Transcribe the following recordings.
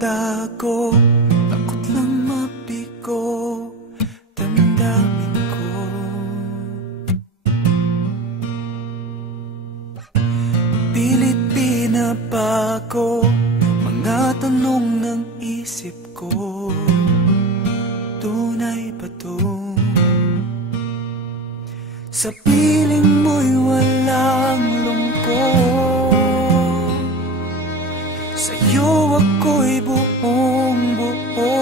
magtago, takot lang mabigo damdamin ko. Pilit pinabago mga tanong ng isip ko. Tunay ba to? Sa piling mo'y walang lungkot, sa'yo ako'y buong buo.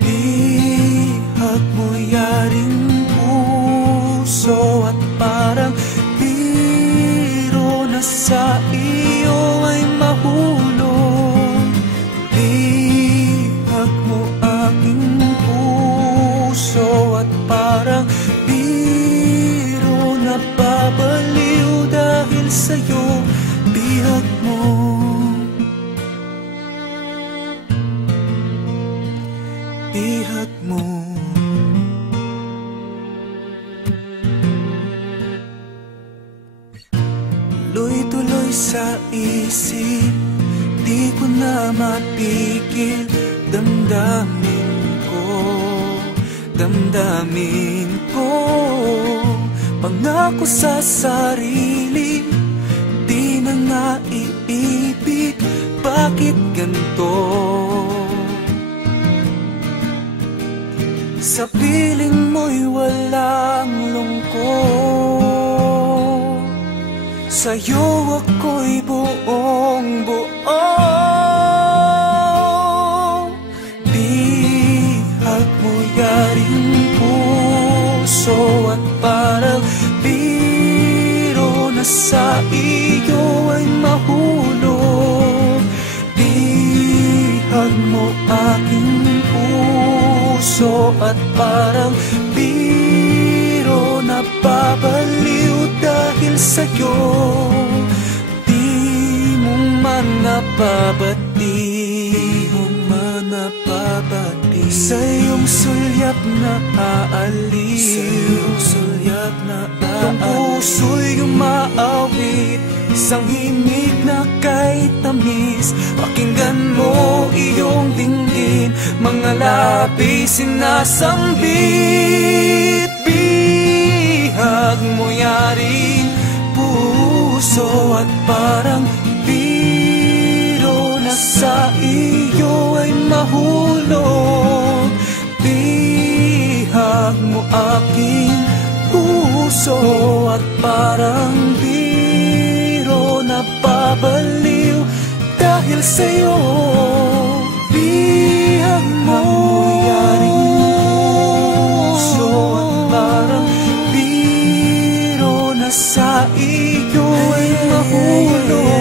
Bihag mo yaring puso at parang biro na sa iyo ay mahulog. Bihag mo aking puso at parang biro na babaliw dahil sa'yo. Bihag mo, bihag mo. Tuloy-tuloy sa isip, di ko na mapigil. Damdamin ko, damdamin ko. Pangako sa sarili, di na nga iibig. Bakit ganito? Sa piling mo'y walang lungkot, sa'yo ako'y buong buo. Bihag mo yaring puso at parang biro na sa iyo ay mahulog. Bihag mo aking puso at parang biro na babaliw dahil sa'yo. Di mo man napabati, sa iyong sulyap na aalis, itong puso'y umaawit, isang himig na kay tamis. Pakinggan mo iyong dinggin, mga labi sinasambit. Bihag mo yaring puso at parang biro na sa iyo ay mahulog. Bihag mo aking puso at parang biro na babaliw dahil sa'yo. Bihag mo yaring puso at parang biro na sa iyo ay mahulog.